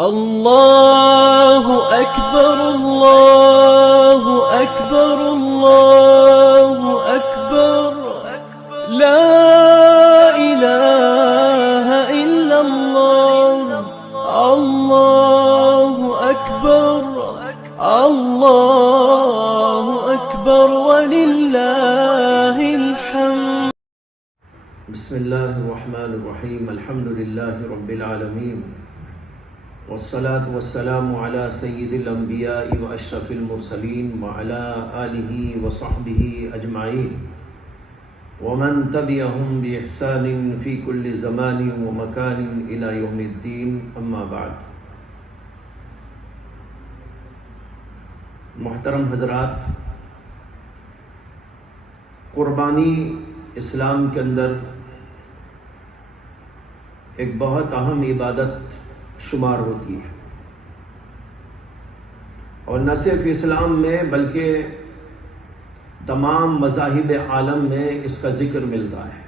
اللہ اکبر اللہ اکبر اللہ اکبر لا الہ الا اللہ اللہ اکبر اللہ اکبر وللہ الحمد۔ بسم اللہ الرحمن الرحیم، الحمدللہ رب العالمین، والصلاة والسلام على سید الانبیاء واشرف المرسلین وعلى آلہ وصحبہ اجمعین ومن تبعهم بإحسان فی کل زمان ومکان الى یوم الدین، اما بعد۔ محترم حضرات، قربانی اسلام کے اندر ایک بہت اہم عبادت شمار ہوتی ہے، اور نہ صرف اسلام میں بلکہ تمام مذاہب عالم میں اس کا ذکر ملتا ہے،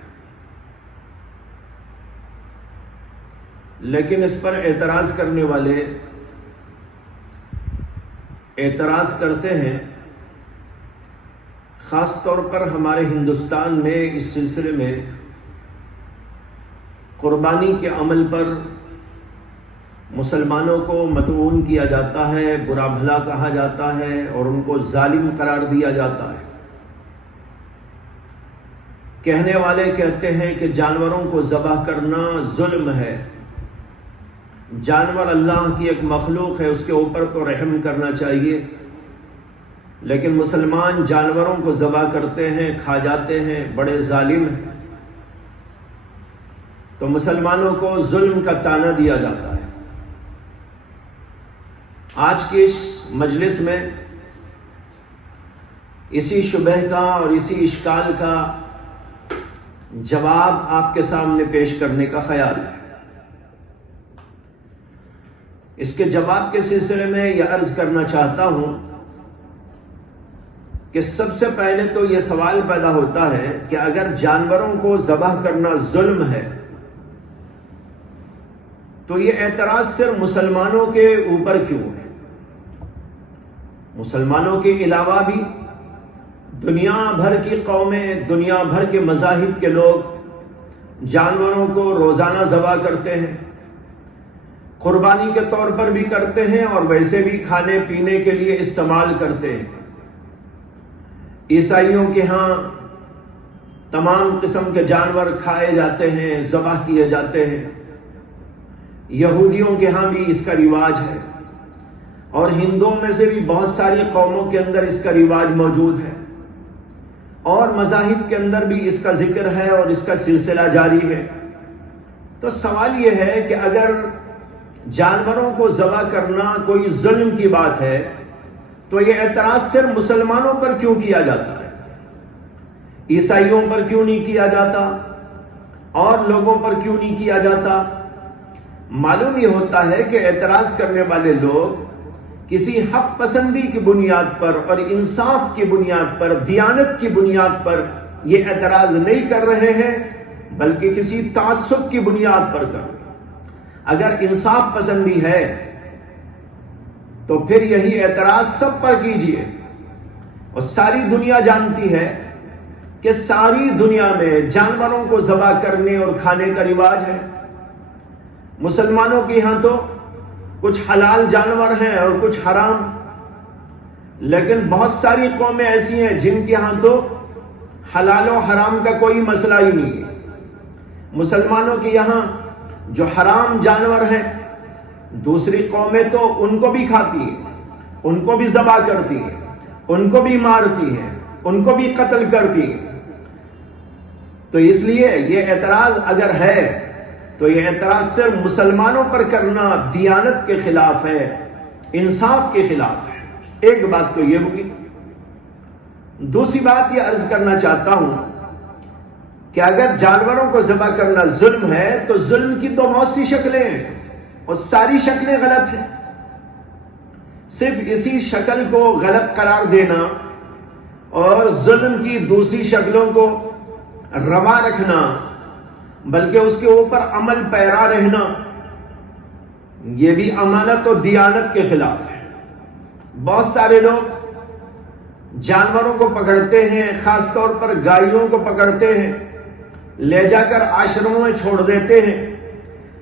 لیکن اس پر اعتراض کرنے والے اعتراض کرتے ہیں، خاص طور پر ہمارے ہندوستان میں اس سلسلے میں قربانی کے عمل پر مسلمانوں کو مطعون کیا جاتا ہے، برا بھلا کہا جاتا ہے اور ان کو ظالم قرار دیا جاتا ہے۔ کہنے والے کہتے ہیں کہ جانوروں کو ذبح کرنا ظلم ہے، جانور اللہ کی ایک مخلوق ہے، اس کے اوپر تو رحم کرنا چاہیے، لیکن مسلمان جانوروں کو ذبح کرتے ہیں، کھا جاتے ہیں، بڑے ظالم ہیں، تو مسلمانوں کو ظلم کا طعنہ دیا جاتا ہے۔ آج کی اس مجلس میں اسی شبہ کا اور اسی اشکال کا جواب آپ کے سامنے پیش کرنے کا خیال ہے۔ اس کے جواب کے سلسلے میں یہ عرض کرنا چاہتا ہوں کہ سب سے پہلے تو یہ سوال پیدا ہوتا ہے کہ اگر جانوروں کو ذبح کرنا ظلم ہے تو یہ اعتراض صرف مسلمانوں کے اوپر کیوں ہے؟ مسلمانوں کے علاوہ بھی دنیا بھر کی قومیں، دنیا بھر کے مذاہب کے لوگ جانوروں کو روزانہ ذبح کرتے ہیں، قربانی کے طور پر بھی کرتے ہیں اور ویسے بھی کھانے پینے کے لیے استعمال کرتے ہیں۔ عیسائیوں کے ہاں تمام قسم کے جانور کھائے جاتے ہیں، ذبح کیے جاتے ہیں، یہودیوں کے ہاں بھی اس کا رواج ہے، اور ہندوؤں میں سے بھی بہت ساری قوموں کے اندر اس کا رواج موجود ہے، اور مذاہب کے اندر بھی اس کا ذکر ہے اور اس کا سلسلہ جاری ہے۔ تو سوال یہ ہے کہ اگر جانوروں کو ذبح کرنا کوئی ظلم کی بات ہے تو یہ اعتراض صرف مسلمانوں پر کیوں کیا جاتا ہے؟ عیسائیوں پر کیوں نہیں کیا جاتا اور لوگوں پر کیوں نہیں کیا جاتا؟ معلوم یہ ہوتا ہے کہ اعتراض کرنے والے لوگ کسی حق پسندی کی بنیاد پر اور انصاف کی بنیاد پر، دیانت کی بنیاد پر یہ اعتراض نہیں کر رہے ہیں، بلکہ کسی تعصب کی بنیاد پر کر رہے ہیں۔ اگر انصاف پسندی ہے تو پھر یہی اعتراض سب پر کیجئے، اور ساری دنیا جانتی ہے کہ ساری دنیا میں جانوروں کو ذبح کرنے اور کھانے کا رواج ہے۔ مسلمانوں کے یہاں تو کچھ حلال جانور ہیں اور کچھ حرام، لیکن بہت ساری قومیں ایسی ہیں جن کے ہاں تو حلال و حرام کا کوئی مسئلہ ہی نہیں ہے۔ مسلمانوں کے یہاں جو حرام جانور ہیں دوسری قومیں تو ان کو بھی کھاتی ہیں، ان کو بھی ذبح کرتی ہیں، ان کو بھی مارتی ہیں، ان کو بھی قتل کرتی ہیں۔ تو اس لیے یہ اعتراض اگر ہے تو یہ اعتراض صرف مسلمانوں پر کرنا دیانت کے خلاف ہے، انصاف کے خلاف ہے۔ ایک بات تو یہ ہوگی۔ دوسری بات یہ عرض کرنا چاہتا ہوں کہ اگر جانوروں کو ذبح کرنا ظلم ہے تو ظلم کی تو بہت سی شکلیں ہیں اور ساری شکلیں غلط ہیں۔ صرف اسی شکل کو غلط قرار دینا اور ظلم کی دوسری شکلوں کو روا رکھنا بلکہ اس کے اوپر عمل پیرا رہنا، یہ بھی امانت و دیانت کے خلاف ہے۔ بہت سارے لوگ جانوروں کو پکڑتے ہیں، خاص طور پر گائیوں کو پکڑتے ہیں، لے جا کر آشرموں میں چھوڑ دیتے ہیں،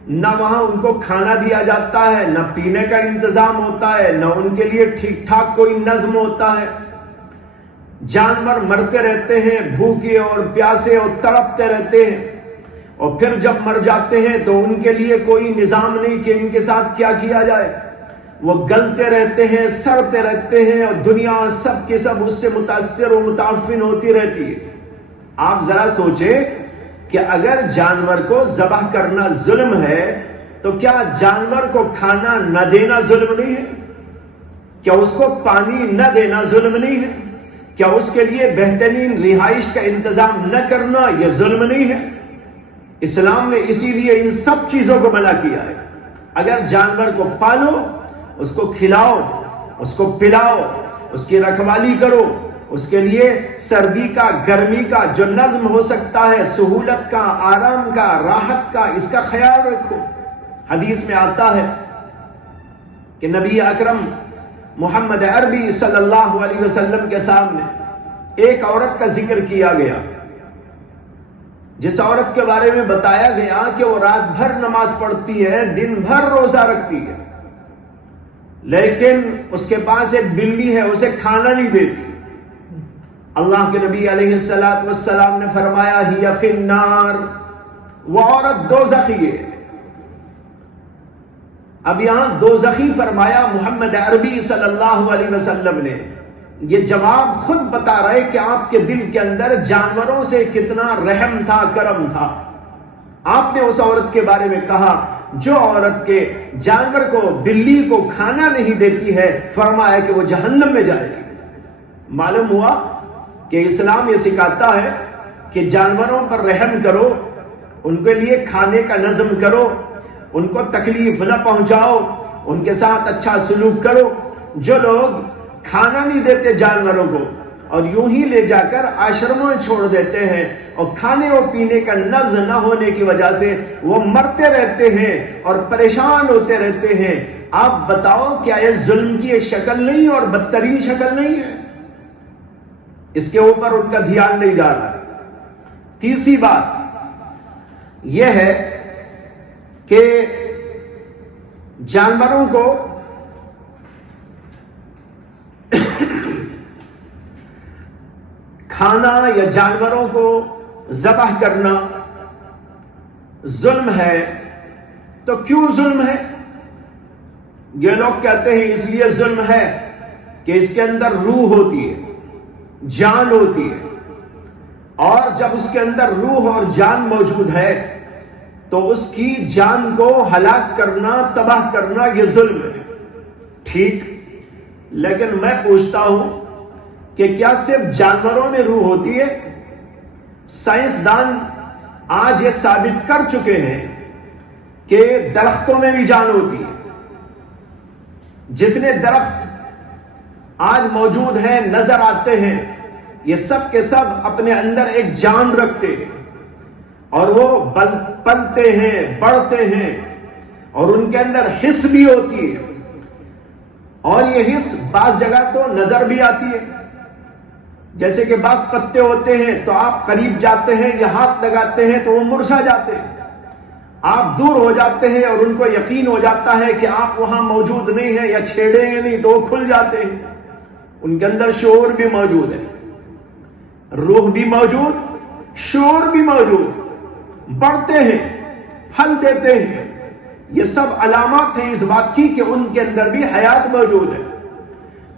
نہ وہاں ان کو کھانا دیا جاتا ہے، نہ پینے کا انتظام ہوتا ہے، نہ ان کے لیے ٹھیک ٹھاک کوئی نظم ہوتا ہے۔ جانور مرتے رہتے ہیں، بھوکے اور پیاسے اور تڑپتے رہتے ہیں، اور پھر جب مر جاتے ہیں تو ان کے لیے کوئی نظام نہیں کہ ان کے ساتھ کیا کیا جائے۔ وہ گلتے رہتے ہیں، سڑتے رہتے ہیں، اور دنیا سب کے سب اس سے متاثر و متعفن ہوتی رہتی ہے۔ آپ ذرا سوچیں کہ اگر جانور کو ذبح کرنا ظلم ہے تو کیا جانور کو کھانا نہ دینا ظلم نہیں ہے؟ کیا اس کو پانی نہ دینا ظلم نہیں ہے؟ کیا اس کے لیے بہترین رہائش کا انتظام نہ کرنا یہ ظلم نہیں ہے؟ اسلام نے اسی لیے ان سب چیزوں کو منع کیا ہے۔ اگر جانور کو پالو، اس کو کھلاؤ، اس کو پلاؤ، اس کی رکھوالی کرو، اس کے لیے سردی کا، گرمی کا جو نظم ہو سکتا ہے، سہولت کا، آرام کا، راحت کا، اس کا خیال رکھو۔ حدیث میں آتا ہے کہ نبی اکرم محمد عربی صلی اللہ علیہ وسلم کے سامنے ایک عورت کا ذکر کیا گیا، جس عورت کے بارے میں بتایا گیا کہ وہ رات بھر نماز پڑھتی ہے، دن بھر روزہ رکھتی ہے، لیکن اس کے پاس ایک بلی ہے، اسے کھانا نہیں دیتی۔ اللہ کے نبی علیہ السلام نے فرمایا ہی فی النار، وہ عورت دوزخی ہے۔ اب یہاں دوزخی فرمایا محمد عربی صلی اللہ علیہ وسلم نے، یہ جواب خود بتا رہے کہ آپ کے دل کے اندر جانوروں سے کتنا رحم تھا، کرم تھا۔ آپ نے اس عورت کے بارے میں کہا جو عورت کے جانور کو، بلی کو کھانا نہیں دیتی ہے، فرمایا کہ وہ جہنم میں جائے گی۔ معلوم ہوا کہ اسلام یہ سکھاتا ہے کہ جانوروں پر رحم کرو، ان کے لیے کھانے کا نظم کرو، ان کو تکلیف نہ پہنچاؤ، ان کے ساتھ اچھا سلوک کرو۔ جو لوگ کھانا نہیں دیتے جانوروں کو اور یوں ہی لے جا کر آشرموں میں چھوڑ دیتے ہیں، اور کھانے اور پینے کا نظم نہ ہونے کی وجہ سے وہ مرتے رہتے ہیں اور پریشان ہوتے رہتے ہیں، آپ بتاؤ کیا یہ ظلم کی ایک شکل نہیں اور بدترین شکل نہیں ہے؟ اس کے اوپر ان کا دھیان نہیں جا رہا۔ تیسری بات یہ ہے کہ جانوروں کو کھانا یا جانوروں کو ذبح کرنا ظلم ہے، تو کیوں ظلم ہے؟ یہ لوگ کہتے ہیں اس لیے ظلم ہے کہ اس کے اندر روح ہوتی ہے، جان ہوتی ہے، اور جب اس کے اندر روح اور جان موجود ہے تو اس کی جان کو ہلاک کرنا، تباہ کرنا یہ ظلم ہے۔ ٹھیک، لیکن میں پوچھتا ہوں کہ کیا صرف جانوروں میں روح ہوتی ہے؟ سائنسدان آج یہ ثابت کر چکے ہیں کہ درختوں میں بھی جان ہوتی ہے۔ جتنے درخت آج موجود ہیں، نظر آتے ہیں، یہ سب کے سب اپنے اندر ایک جان رکھتے ہیں، اور وہ پلتے ہیں، بڑھتے ہیں، اور ان کے اندر حس بھی ہوتی ہے، اور یہ حس بعض جگہ تو نظر بھی آتی ہے۔ جیسے کہ بعض پتے ہوتے ہیں تو آپ قریب جاتے ہیں یا ہاتھ لگاتے ہیں تو وہ مرجھا جاتے ہیں، آپ دور ہو جاتے ہیں اور ان کو یقین ہو جاتا ہے کہ آپ وہاں موجود نہیں ہیں یا چھیڑیں گے نہیں تو وہ کھل جاتے ہیں۔ ان کے اندر شعور بھی موجود ہے، روح بھی موجود، شعور بھی موجود، بڑھتے ہیں، پھل دیتے ہیں۔ یہ سب علامات ہیں اس بات کی کہ ان کے اندر بھی حیات موجود ہے۔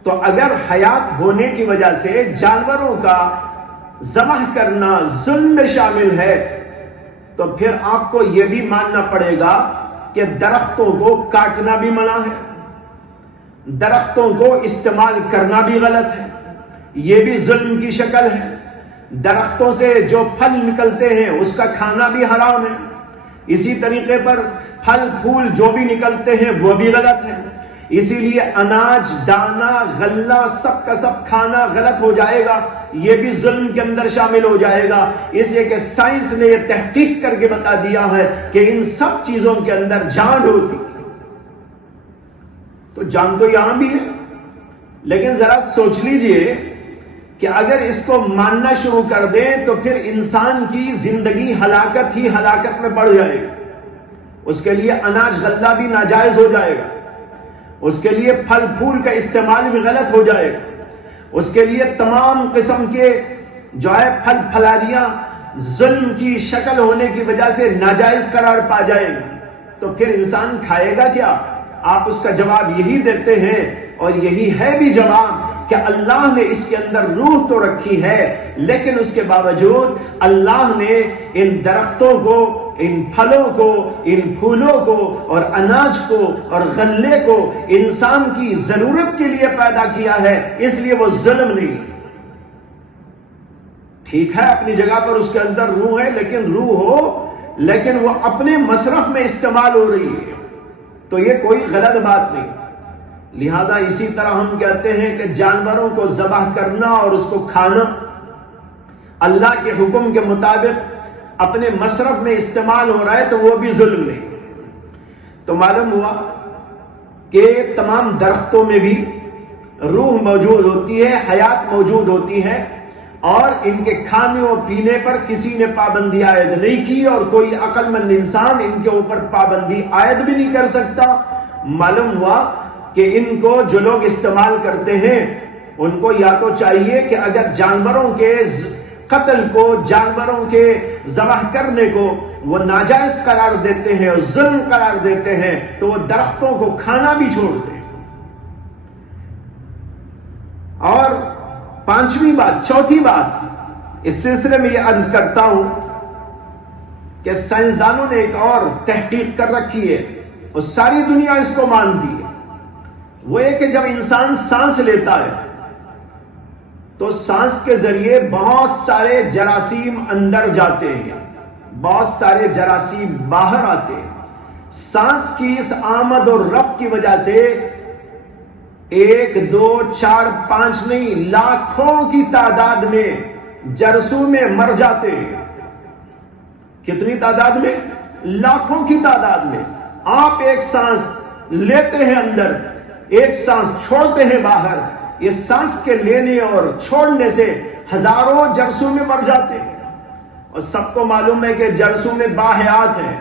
تو اگر حیات ہونے کی وجہ سے جانوروں کا ذبح کرنا ظلم میں شامل ہے تو پھر آپ کو یہ بھی ماننا پڑے گا کہ درختوں کو کاٹنا بھی منع ہے، درختوں کو استعمال کرنا بھی غلط ہے، یہ بھی ظلم کی شکل ہے۔ درختوں سے جو پھل نکلتے ہیں اس کا کھانا بھی حرام ہے، اسی طریقے پر پھل پھول جو بھی نکلتے ہیں وہ بھی غلط ہے۔ اسی لیے اناج، دانا، غلہ سب کا سب کھانا غلط ہو جائے گا، یہ بھی ظلم کے اندر شامل ہو جائے گا، اس لیے کہ سائنس نے یہ تحقیق کر کے بتا دیا ہے کہ ان سب چیزوں کے اندر جان ہوتی ہے۔ تو جان تو یہاں بھی ہے، لیکن ذرا سوچ لیجئے کہ اگر اس کو ماننا شروع کر دیں تو پھر انسان کی زندگی ہلاکت ہی ہلاکت میں پڑ جائے گی. اس کے لیے اناج غلہ بھی ناجائز ہو جائے گا، اس کے لیے پھل پھول کا استعمال بھی غلط ہو جائے گا، اس کے لیے تمام قسم کے جو ہے پھل پھلاریاں ظلم کی شکل ہونے کی وجہ سے ناجائز قرار پا جائے گی. تو پھر انسان کھائے گا کیا؟ آپ اس کا جواب یہی دیتے ہیں، اور یہی ہے بھی جواب، کہ اللہ نے اس کے اندر روح تو رکھی ہے، لیکن اس کے باوجود اللہ نے ان درختوں کو، ان پھلوں کو، ان پھولوں کو اور اناج کو اور غلے کو انسان کی ضرورت کے لیے پیدا کیا ہے، اس لیے وہ ظلم نہیں. ٹھیک ہے اپنی جگہ پر اس کے اندر روح ہے، لیکن روح ہو لیکن وہ اپنے مصرف میں استعمال ہو رہی ہے تو یہ کوئی غلط بات نہیں. لہذا اسی طرح ہم کہتے ہیں کہ جانوروں کو ذبح کرنا اور اس کو کھانا اللہ کے حکم کے مطابق اپنے مصرف میں استعمال ہو رہا ہے تو وہ بھی ظلم نہیں. تو معلوم ہوا کہ تمام درختوں میں بھی روح موجود ہوتی ہے، حیات موجود ہوتی ہے، اور ان کے کھانے اور پینے پر کسی نے پابندی عائد نہیں کی، اور کوئی عقل مند انسان ان کے اوپر پابندی عائد بھی نہیں کر سکتا. معلوم ہوا کہ ان کو جو لوگ استعمال کرتے ہیں ان کو یا تو چاہیے کہ اگر جانوروں کے قتل کو، جانوروں کے ذبح کرنے کو وہ ناجائز قرار دیتے ہیں اور ظلم قرار دیتے ہیں تو وہ درختوں کو کھانا بھی چھوڑ دیں. اور پانچویں بات، چوتھی بات اس سلسلے میں یہ عرض کرتا ہوں کہ سائنسدانوں نے ایک اور تحقیق کر رکھی ہے اور ساری دنیا اس کو مانتی ہے. وہ ہے کہ جب انسان سانس لیتا ہے تو سانس کے ذریعے بہت سارے جراثیم اندر جاتے ہیں، بہت سارے جراثیم باہر آتے ہیں. سانس کی اس آمد اور رفت کی وجہ سے 1 2 4 5 نہیں، لاکھوں کی تعداد میں جرثومے مر جاتے ہیں. کتنی تعداد میں؟ لاکھوں کی تعداد میں. آپ ایک سانس لیتے ہیں اندر، ایک سانس چھوڑتے ہیں باہر، یہ سانس کے لینے اور چھوڑنے سے ہزاروں جرثومے مر جاتے ہیں. اور سب کو معلوم ہے کہ جرثومے باحیات ہیں،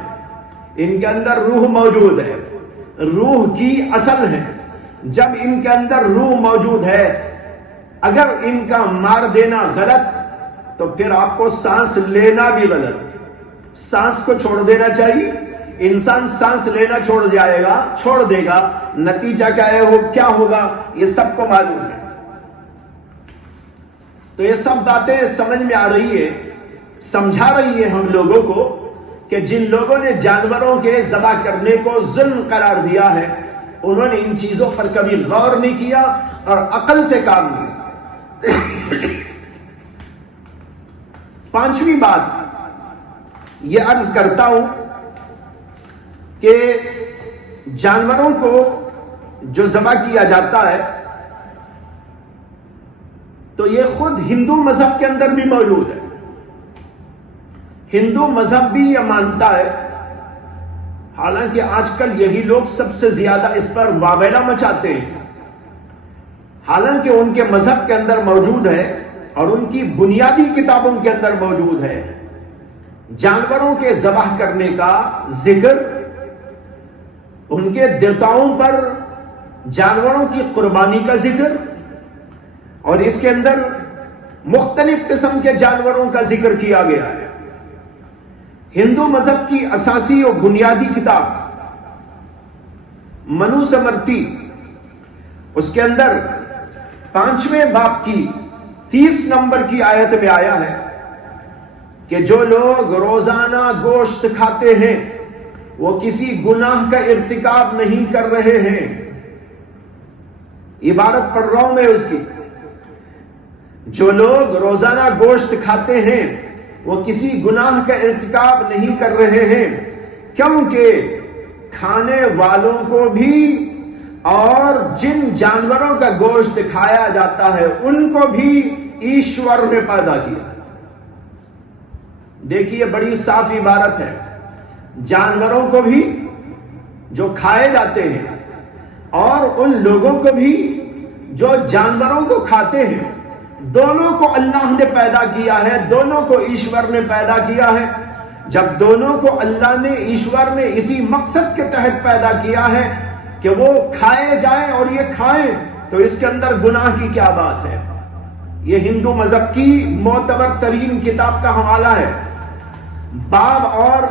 ان کے اندر روح موجود ہے، روح کی اصل ہے. جب ان کے اندر روح موجود ہے، اگر ان کا مار دینا غلط تو پھر آپ کو سانس لینا بھی غلط. سانس کو چھوڑ دینا چاہیے. انسان سانس لینا چھوڑ جائے گا، چھوڑ دے گا، نتیجہ کیا ہوگا یہ سب کو معلوم ہے. تو یہ سب باتیں سمجھ میں آ رہی ہے، سمجھا رہی ہے ہم لوگوں کو کہ جن لوگوں نے جانوروں کے ذبح کرنے کو ظلم قرار دیا ہے انہوں نے ان چیزوں پر کبھی غور نہیں کیا اور عقل سے کام لیا. پانچویں بات یہ عرض کرتا ہوں کہ جانوروں کو جو ذبح کیا جاتا ہے تو یہ خود ہندو مذہب کے اندر بھی موجود ہے. ہندو مذہب بھی یہ مانتا ہے، حالانکہ آج کل یہی لوگ سب سے زیادہ اس پر واویلا مچاتے ہیں، حالانکہ ان کے مذہب کے اندر موجود ہے اور ان کی بنیادی کتابوں کے اندر موجود ہے جانوروں کے ذبح کرنے کا ذکر، ان کے دیوتاؤں پر جانوروں کی قربانی کا ذکر، اور اس کے اندر مختلف قسم کے جانوروں کا ذکر کیا گیا ہے. ہندو مذہب کی اساسی اور بنیادی کتاب منو سمرتی، اس کے اندر 5ویں باب کی 30 نمبر کی آیت میں آیا ہے کہ جو لوگ روزانہ گوشت کھاتے ہیں وہ کسی گناہ کا ارتکاب نہیں کر رہے ہیں. عبارت پڑھ رہا ہوں میں اس کی، جو لوگ روزانہ گوشت کھاتے ہیں وہ کسی گناہ کا ارتکاب نہیں کر رہے ہیں، کیونکہ کھانے والوں کو بھی اور جن جانوروں کا گوشت کھایا جاتا ہے ان کو بھی ایشور نے پیدا کیا. دیکھیے بڑی صاف عبارت ہے. جانوروں کو بھی جو کھائے جاتے ہیں اور ان لوگوں کو بھی جو جانوروں کو کھاتے ہیں، دونوں کو اللہ نے پیدا کیا ہے، دونوں کو ایشور نے پیدا کیا ہے۔ جب دونوں کو اللہ نے، ایشور نے اسی مقصد کے تحت پیدا کیا ہے کہ وہ کھائے جائیں اور یہ کھائیں، تو اس کے اندر گناہ کی کیا بات ہے؟ یہ ہندو مذہب کی معتبر ترین کتاب کا حوالہ ہے، باب اور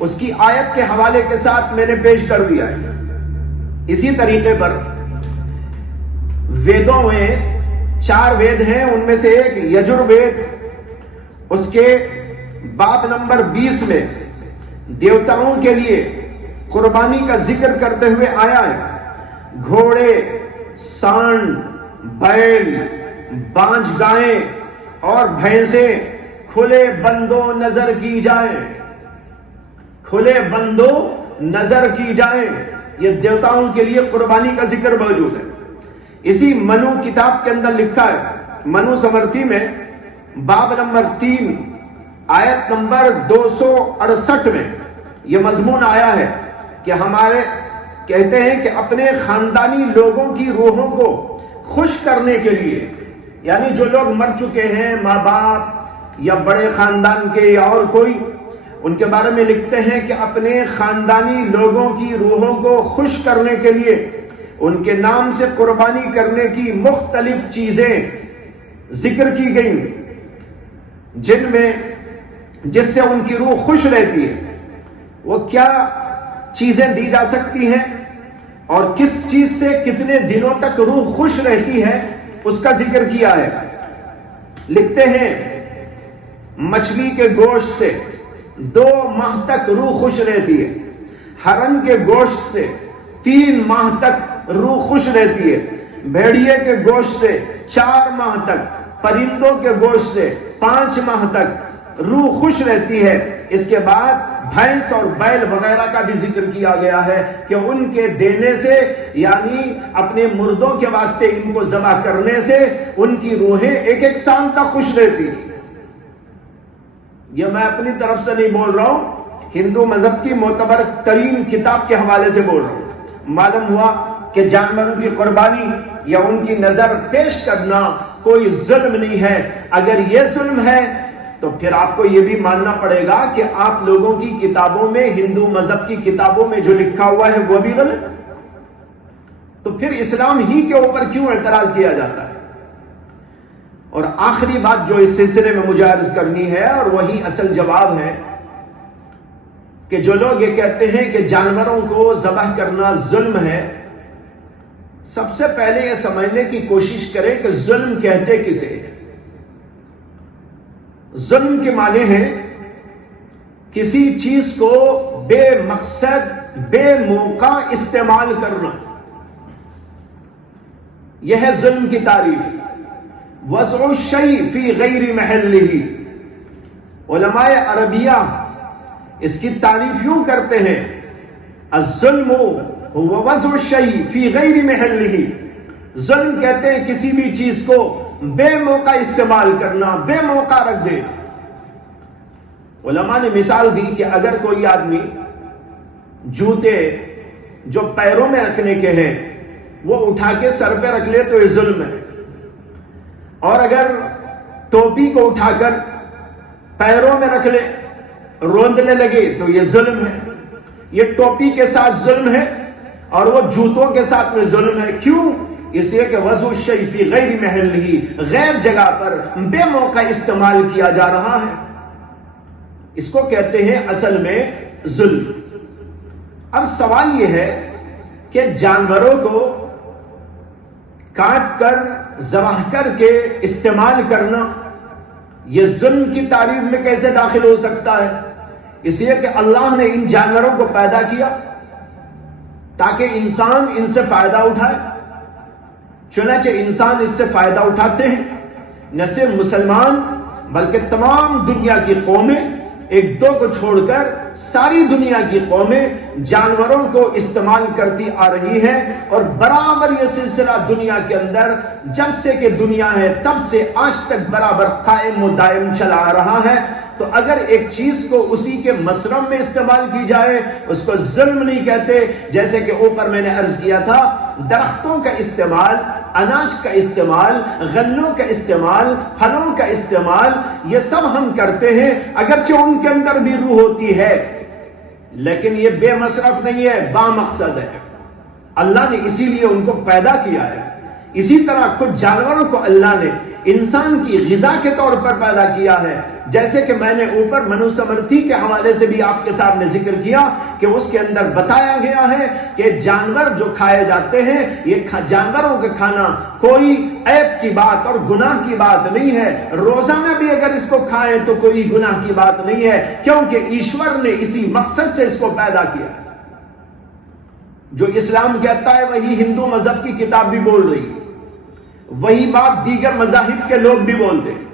اس کی آیت کے حوالے کے ساتھ میں نے پیش کر دیا ہے۔ اسی طریقے پر ویدوں میں 4 وید ہیں، ان میں سے ایک یجروید، اس کے باب نمبر 20 میں دیوتاؤں کے لیے قربانی کا ذکر کرتے ہوئے آیا ہے، گھوڑے، سانڈ، بیل، بانجھ گائیں اور بھینسیں کھلے بندوں نظر کی جائیں، کھلے بندوں نظر کی جائیں۔ یہ دیوتاؤں کے لیے قربانی کا ذکر موجود ہے۔ اسی منو کتاب کے اندر لکھا ہے، منو سمرتھی میں باب نمبر 3 آیت نمبر 268 میں یہ مضمون آیا ہے کہ ہمارے کہتے ہیں کہ اپنے خاندانی لوگوں کی روحوں کو خوش کرنے کے لیے، یعنی جو لوگ مر چکے ہیں، ماں باپ یا بڑے خاندان کے یا اور کوئی، ان کے بارے میں لکھتے ہیں کہ اپنے خاندانی لوگوں کی روحوں کو خوش کرنے کے لیے ان کے نام سے قربانی کرنے کی مختلف چیزیں ذکر کی گئیں، جن میں جس سے ان کی روح خوش رہتی ہے۔ وہ کیا چیزیں دی جا سکتی ہیں اور کس چیز سے کتنے دنوں تک روح خوش رہتی ہے، اس کا ذکر کیا ہے۔ لکھتے ہیں مچھلی کے گوشت سے 2 ماہ تک روح خوش رہتی ہے، ہرن کے گوشت سے 3 ماہ تک روح خوش رہتی ہے، بھیڑیے کے گوشت سے 4 ماہ تک، پرندوں کے گوشت سے 5 ماہ تک روح خوش رہتی ہے۔ اس کے بعد بھینس اور بیل وغیرہ کا بھی ذکر کیا گیا ہے کہ ان کے دینے سے، یعنی اپنے مردوں کے واسطے ان کو ذبح کرنے سے ان کی روحیں 1 سال تک خوش رہتی۔ یہ میں اپنی طرف سے نہیں بول رہا ہوں، ہندو مذہب کی معتبر ترین کتاب کے حوالے سے بول رہا ہوں۔ معلوم ہوا کہ جانوروں کی قربانی یا ان کی نظر پیش کرنا کوئی ظلم نہیں ہے۔ اگر یہ ظلم ہے تو پھر آپ کو یہ بھی ماننا پڑے گا کہ آپ لوگوں کی کتابوں میں، ہندو مذہب کی کتابوں میں جو لکھا ہوا ہے وہ بھی غلط، تو پھر اسلام ہی کے اوپر کیوں اعتراض کیا جاتا ہے؟ اور آخری بات جو اس سلسلے میں مجھے عرض کرنی ہے، اور وہی اصل جواب ہے، کہ جو لوگ یہ کہتے ہیں کہ جانوروں کو ذبح کرنا ظلم ہے، سب سے پہلے یہ سمجھنے کی کوشش کریں کہ ظلم کہتے کسے؟ ظلم کے معنی ہیں کسی چیز کو بے مقصد، بے موقع استعمال کرنا، یہ ہے ظلم کی تعریف۔ وضع الشیء فی غیر محلہ، علماء عربیہ اس کی تعریف یوں کرتے ہیں، الظلم هو وضع الشیء فی غیر محلہ۔ ظلم کہتے ہیں کسی بھی چیز کو بے موقع استعمال کرنا، بے موقع رکھ دے۔ علماء نے مثال دی کہ اگر کوئی آدمی جوتے جو پیروں میں رکھنے کے ہیں وہ اٹھا کے سر پہ رکھ لے تو یہ ظلم ہے، اور اگر ٹوپی کو اٹھا کر پیروں میں رکھ لے، روندنے لگے تو یہ ظلم ہے۔ یہ ٹوپی کے ساتھ ظلم ہے اور وہ جوتوں کے ساتھ میں ظلم ہے۔ کیوں؟ اس لیے کہ وضع الشیء فی غیر محلہ، غیر جگہ پر بے موقع استعمال کیا جا رہا ہے، اس کو کہتے ہیں اصل میں ظلم۔ اب سوال یہ ہے کہ جانوروں کو کاٹ کر، ذبح کر کے استعمال کرنا یہ ظلم کی تعریف میں کیسے داخل ہو سکتا ہے؟ اس لیے کہ اللہ نے ان جانوروں کو پیدا کیا تاکہ انسان ان سے فائدہ اٹھائے، چنانچہ انسان اس سے فائدہ اٹھاتے ہیں۔ نہ صرف مسلمان بلکہ تمام دنیا کی قومیں، 1-2 کو چھوڑ کر ساری دنیا کی قومیں جانوروں کو استعمال کرتی آ رہی ہیں، اور برابر یہ سلسلہ دنیا کے اندر جب سے کہ دنیا ہے تب سے آج تک برابر قائم و دائم چلا آ رہا ہے۔ تو اگر ایک چیز کو اسی کے مصرف میں استعمال کی جائے اس کو ظلم نہیں کہتے. جیسے کہ اوپر میں نے عرض کیا تھا درختوں کا استعمال، اناج کا استعمال، غلوں کا استعمال، پھلوں کا استعمال، یہ سب ہم کرتے ہیں اگرچہ ان کے اندر بھی روح ہوتی ہے، لیکن یہ بے مصرف نہیں ہے، با مقصد ہے. اللہ نے اسی لیے ان کو پیدا کیا ہے. اسی طرح کچھ جانوروں کو اللہ نے انسان کی غذا کے طور پر پیدا کیا ہے. جیسے کہ میں نے اوپر منوسمرتی کے حوالے سے بھی آپ کے سامنے ذکر کیا کہ اس کے اندر بتایا گیا ہے کہ جانور جو کھائے جاتے ہیں یہ جانوروں کا کھانا کوئی عیب کی بات اور گناہ کی بات نہیں ہے. روزانہ بھی اگر اس کو کھائیں تو کوئی گناہ کی بات نہیں ہے، کیونکہ ایشور نے اسی مقصد سے اس کو پیدا کیا. جو اسلام کہتا ہے وہی ہندو مذہب کی کتاب بھی بول رہی ہے، وہی بات دیگر مذاہب کے لوگ بھی بولتے ہیں.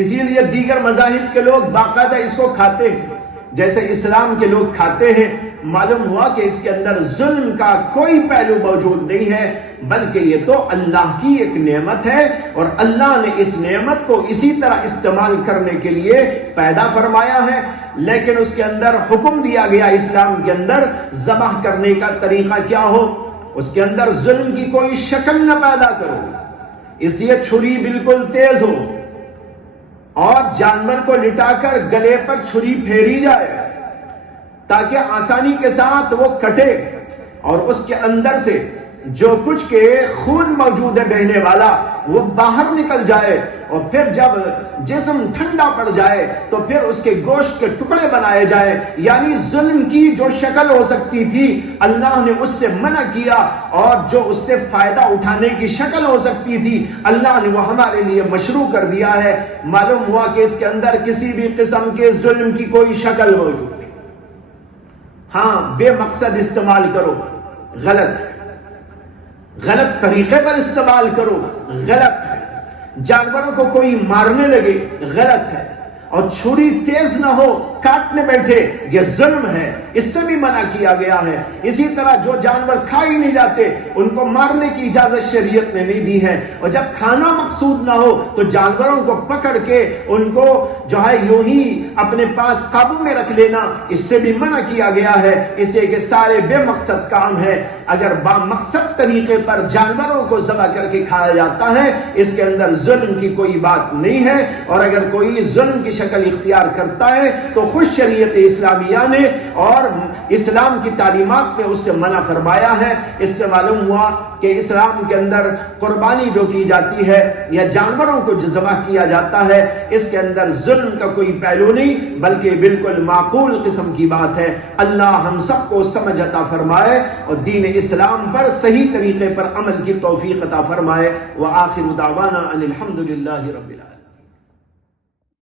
اسی لیے دیگر مذاہب کے لوگ باقاعدہ اس کو کھاتے ہیں جیسے اسلام کے لوگ کھاتے ہیں. معلوم ہوا کہ اس کے اندر ظلم کا کوئی پہلو موجود نہیں ہے، بلکہ یہ تو اللہ کی ایک نعمت ہے اور اللہ نے اس نعمت کو اسی طرح استعمال کرنے کے لیے پیدا فرمایا ہے. لیکن اس کے اندر حکم دیا گیا اسلام کے اندر ذبح کرنے کا طریقہ کیا ہو، اس کے اندر ظلم کی کوئی شکل نہ پیدا کرو. اس لیے چھری بالکل تیز ہو اور جانور کو لٹا کر گلے پر چھری پھیری جائے تاکہ آسانی کے ساتھ وہ کٹے اور اس کے اندر سے جو کچھ کے خون موجود ہے بہنے والا وہ باہر نکل جائے، اور پھر جب جسم ٹھنڈا پڑ جائے تو پھر اس کے گوشت کے ٹکڑے بنائے جائے. یعنی ظلم کی جو شکل ہو سکتی تھی اللہ نے اس سے منع کیا، اور جو اس سے فائدہ اٹھانے کی شکل ہو سکتی تھی اللہ نے وہ ہمارے لیے مشروع کر دیا ہے. معلوم ہوا کہ اس کے اندر کسی بھی قسم کے ظلم کی کوئی شکل موجود نہیں. ہاں بے مقصد استعمال کرو غلط ہے، غلط طریقے پر استعمال کرو غلط ہے، جانوروں کو کوئی مارنے لگے غلط ہے، اور چھری تیز نہ ہو کاٹنے بیٹھے یہ ظلم ہے، اس سے بھی منع کیا گیا ہے. اسی طرح جو جانور کھا ہی نہیں جاتے ان کو مارنے کی اجازت شریعت نے نہیں دی ہے، اور جب کھانا مقصود نہ ہو تو جانوروں کو پکڑ کے ان کو جو ہے یوں ہی اپنے پاس قابو میں رکھ لینا اس سے بھی منع کیا گیا ہے. اسے کہ سارے بے مقصد کام ہے. اگر با مقصد طریقے پر جانوروں کو ذبح کر کے کھایا جاتا ہے اس کے اندر ظلم کی کوئی بات نہیں ہے، اور اگر کوئی ظلم کی شکل اختیار کرتا ہے تو خود شریعت اسلامیہ نے اور اسلام کی تعلیمات نے اس سے منع فرمایا ہے. اس سے معلوم ہوا کہ اسلام کے اندر قربانی جو کی جاتی ہے یا جانوروں کو جو ذبح کیا جاتا ہے اس کے اندر ظلم کا کوئی پہلو نہیں بلکہ بالکل معقول قسم کی بات ہے. اللہ ہم سب کو سمجھ عطا فرمائے اور دین اسلام پر صحیح طریقے پر عمل کی توفیق عطا فرمائے. وآخر دعوانا ان الحمد للہ رب العالمین.